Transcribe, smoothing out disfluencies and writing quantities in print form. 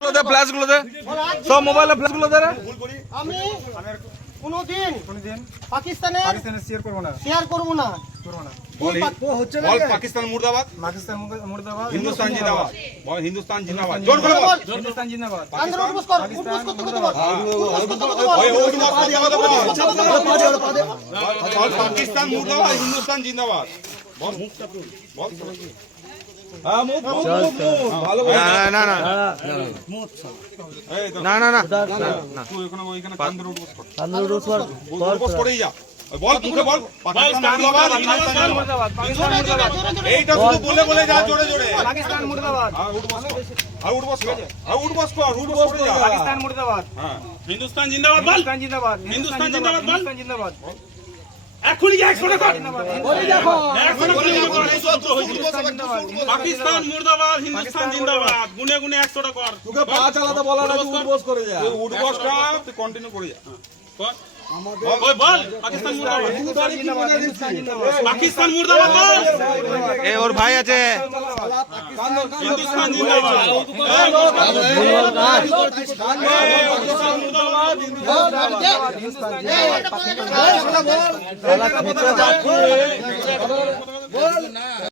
Flash গুলো দে, সব মোবাইলে ফ্ল্যাশ গুলো দে রে। আমি কোনোদিন পাকিস্তানের শেয়ার করব না। বল পাকিস্তান মুর্দাবাদ, হিন্দুস্তান জিন্দাবাদ, বল হিন্দুস্তান জিন্দাবাদ, জোর করে বল হিন্দুস্তান জিন্দাবাদ। আন্দোলন উঠবস কর, উঠবস করতে বল। বল পাকিস্তান মুর্দাবাদ, হিন্দুস্তান জিন্দাবাদ, বল মুখটা বল। হ্যাঁ মুখ ভালো করে না না তুই ওইখানে কান্দর উঠবস কর, উঠবস করেই যা। বল মুখে বল পাকিস্তান মুর্দাবাদ, হিন্দুস্তান মুর্দাবাদ, পাকিস্তান মুর্দাবাদ। এইটা শুধু বলে বলে যা জোরে জোরে। পাকিস্তান মুর্দাবাদ, আর উঠবস কর, আর উঠবস কর, আর উঠবস কর, উঠবস করে যা। পাকিস্তান মুর্দাবাদ, হ্যাঁ হিন্দুস্তান জিন্দাবাদ বল, হিন্দুস্তান জিন্দাবাদ, হিন্দুস্তান জিন্দাবাদ বল। হিন্দুস্তান জিন্দাবাদ। এখনই 100 টাকা বলি দেখো পাকিস্তান মুর্দাবাদ, হিন্দুস্তান জিন্দাবাদ, গুনে গুনে 100 টাকা কর। তোকে পা চালাতে বলা না, উঠবস করে যা। তুই উঠবসটা তুই কন্টিনিউ করে যা। ওই বল পাকিস্তান মুর্দাবাদ, পাকিস্তান মুর্দাবাদ বল। এ ওর ভাই আছে। হিন্দুস্তান জিন্দাবাদ, হিন্দুস্তান মুর্দাবাদ।